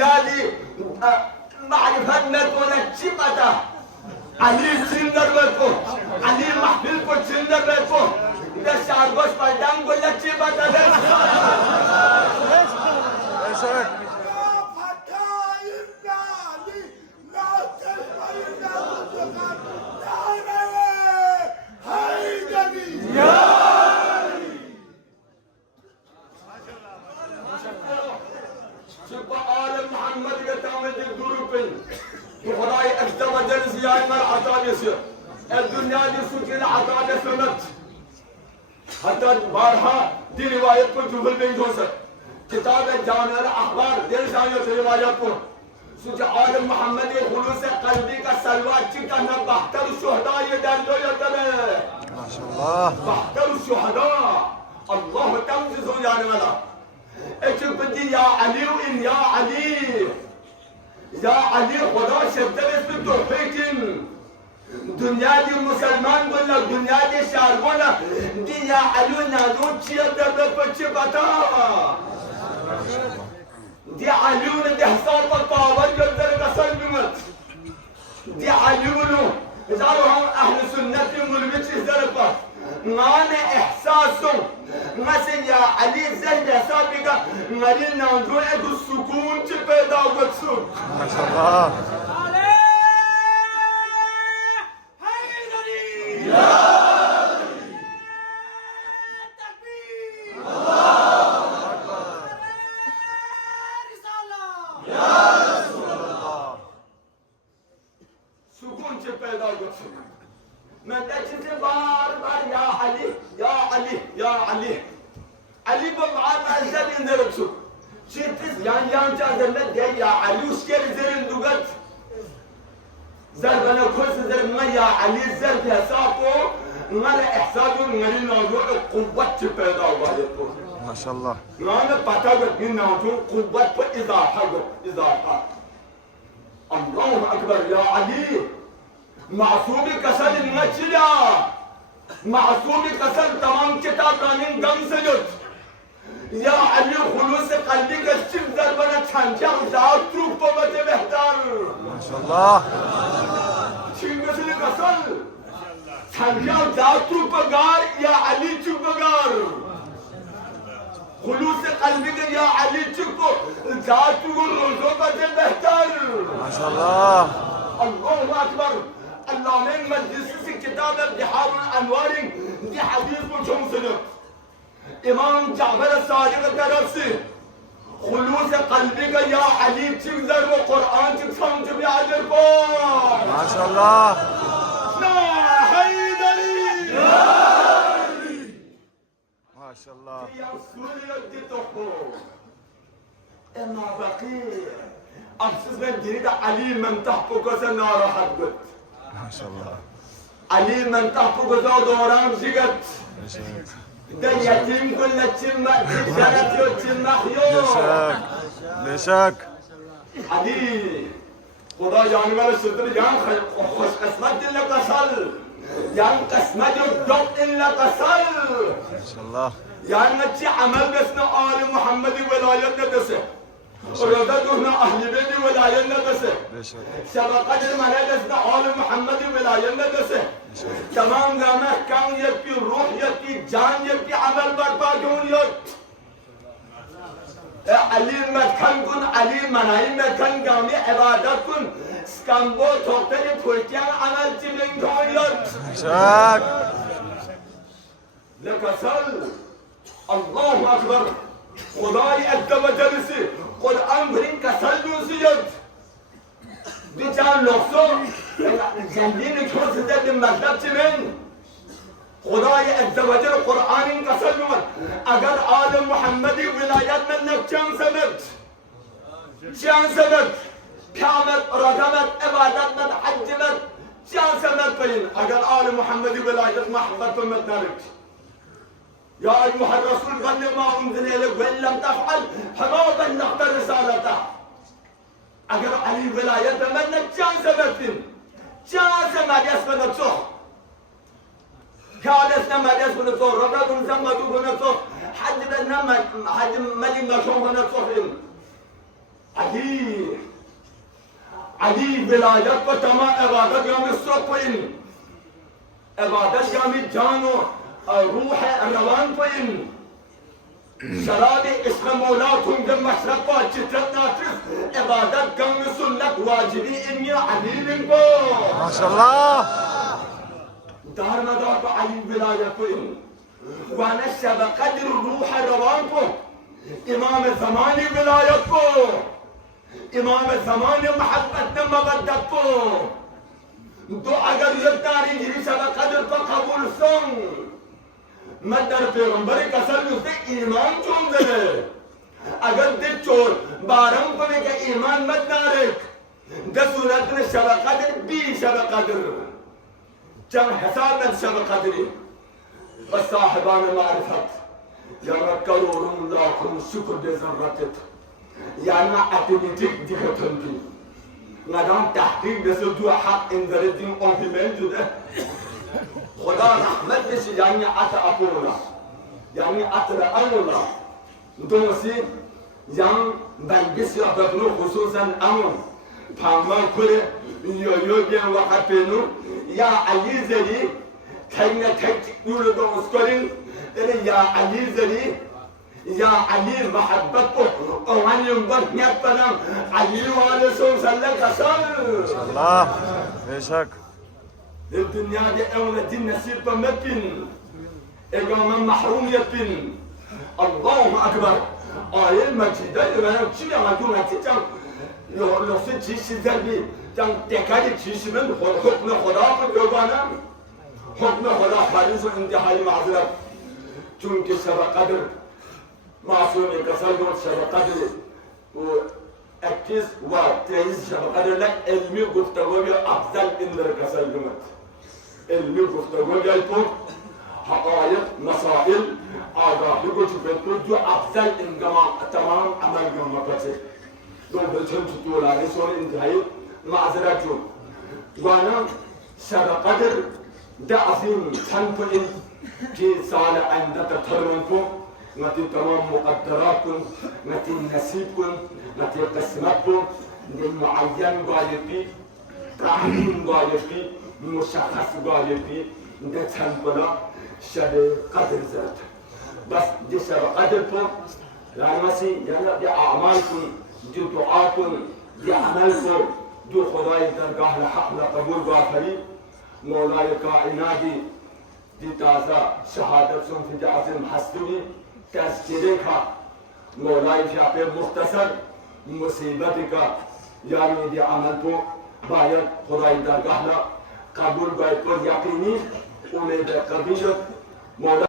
الدنيا دي معرفة نتونا تشيبتا علي سندر بكو علي محفل كو سندر بكو ده شاربوش بلدان قول تشيبتا ده خداي أجدر وجل زيان من عطان يسير الدنيا دي سكين عطان يسمت حتى بارها دي رواية پر جبل بن جوسر كتاب جامع الأخبار دي جامعة رواية پر سوچ عالم محمد خلوص قلبی کا سلوات چکا نہ بہتر الشہداء یہ دلو یتنے ما شاء الله بہتر الشہداء الله تمجز يعني ملا اچھو بدي يا علي وإن يا علي يا علي خدا شبتلس بالتوفيق دنیا دی مسلمان بولا دنیا دی شاربونا دی يا علي نادون چیه در پچه بتا دي عليون دي حصار بالطاول جدر قصر بمت دي عليون زارهم أهل سنة ملمتش زرقة معنى إحساسهم مثل يا علي زهد حسابك مرينا نروح السكون تبدا وتسوق ما شاء الله من تجد بار يا علي يا علي يا علي علي بمعاد أنزل ينزل بسوق شتى يان جازلنا ده يا علي وشكر زين دوغت زربنا كوس زر ما يا علي زر حسابه ما إحساسه ما لنوع قوة تبدا وعليكم ما شاء الله ما بتاعك من نوع قوة إضافة الله أكبر يا علي معصومی کسل نچلا معصومی کسل تمام کتاب رانین گم سجد یا علی خلوص قلبی کا چم ضربنا چھنچا ذات روح کو بچے بہتر ماشاءاللہ چم مثل کسل چھنچا ذات روح پگار یا علی چم پگار خلوص قلبی کا یا علی چم کو ذات روح کو بچے بہتر ماشاءاللہ اللہ اکبر اللهم مجلس كتاب بحار الأنوار دي حديث بجم سنة إمام جعفر الصادق الدرسي خلوص قلبك يا علي تنزل وقرآن تفهم تبي عجل ما شاء الله يا حيدري يا علي ما شاء الله يا سوريا دي تحو إما بقي أبسس من جريد علي من تحبك وسنارا حدقت ما شاء الله علي من تحبك دوران زيغت ده يتيم كل تشمع تشارت وتشمع يوم لشاك علي خدا يعني ما الشدر يعني خوش قسمت إلا قصل يعني قسمت الضبط إلا قصل ما شاء الله يعني ما تشي عمل بسنا آل محمد ولايتنا دسه ورادتنا أهل بيت ولايتنا دسه سبقت الملائكة آل محمد ولايتنا دسه تمام قامه كان يبكي روح يبكي جان يبكي عمل برپا كون يد علي مكان كن علي مناي مكان قامي عبادت كن سكامبو توقتني پويتيان عمل تبين كون يد شاك لكسل الله أكبر خداي أدب جلسي قرآن برين كسل دوسيت بيجان لفظو زندين كوز زد مكتب تمن خداي أدب جل قرآن كسل نور أجر آل محمد ولايات من نبجان سند جان سند كامل رقمت عبادت من حجمت جان سند بين أجر آل محمد ولايات محبت من نبج يا أيها الرسول بلغ ما أنزل إليك وإن لم تفعل فما بلغت رسالته أجر علي ولاية من جان سبتين جان سماد يسبن الصح كان اسم ما يسبن الصح ربنا كن سمدوا بن الصح حد بنا حد ملي مشون بن الصح علی ولایت و تمام عبادت یامی صبح پایین عبادت یامی جان و روح روان پایین شراب عشق مولاتون در مشرق و چترت ناترس عبادت یامی سنت واجبی اینی علی بنگو ماشاءالله دار مدار با علی ولایت پایین وانا شب قدر روح روان کو امام زمانی ولایت کو امام زمانی محبت مودت کو تو اگر یکتاری جری شب قدر تو قبول سن من در پیغمبر کسل دوسته ایمان چون داره اگر دل چور بارم کنه که ایمان مد دارک ده صورت شب قدر بی شب قدر جمع حساب ند شب قدری و صاحبان معرفت یا رب کروڑوں لاکھوں شکر دے ضرورتت یا نا اتمیتک دیکھتن کی ندام تحقیق دسو دو حق اندردین اونهیمن جده خدا رحمت بشی یعنی ات اپونا یعنی ات رأونا دوسی یعنی بلگس یا بکنو خصوصا امون پامان کره یو بیان وقت پینو یا علی زدی تاینه تک نور دوست کنین یا علی زدی یا علی محبت کو اوانیم بر نیت کنم علی و علیه سلام قسم الله بیشک الدنيا دي أولى دين نسيب بمكن إقامة محروم يبين اللهم أكبر آية المجيدة أنا كذا ما تقول هتجم لو سجيش زربي جم تكاد تجيش من حكم خدا بيوبانا حكم خدا خالص انتهاء معذرة چونك شب قدر معصوم كسر شب قدر وأكيس وتعيش شب قدر لك علمي قفتوى أفضل إن الكسر جمت علمي قفتوى جايبون حقائق مسائل آگاهی کو چپتو جو افضل ان تمام عمل جمع کرتے دو بلچن چطولانی سون انتہائی معذرت جو وانا شب قدر دا عظیم تن کو ان کی سال آئندہ ترمن کو نتی تمام مقدرات کن نتی نصیب کن نتی قسمت کن معین غالبی تعلیم غالبی مشخص غالبی ده تن بلا شب قدر ذات بس دي شب قدر كن يعني مسي يعني دي أعمالكم دي دعاكم دي عملكم دي خداي درجاه لحق لقبول غافري مولاي كائنات دي تازة شهادة سن في عظيم حسني تذكيرك مولاي شافي مختصر مصيبتك يعني دي عملكم بايد خداي درجاه قبول غافر يقيني امید قبیل مولا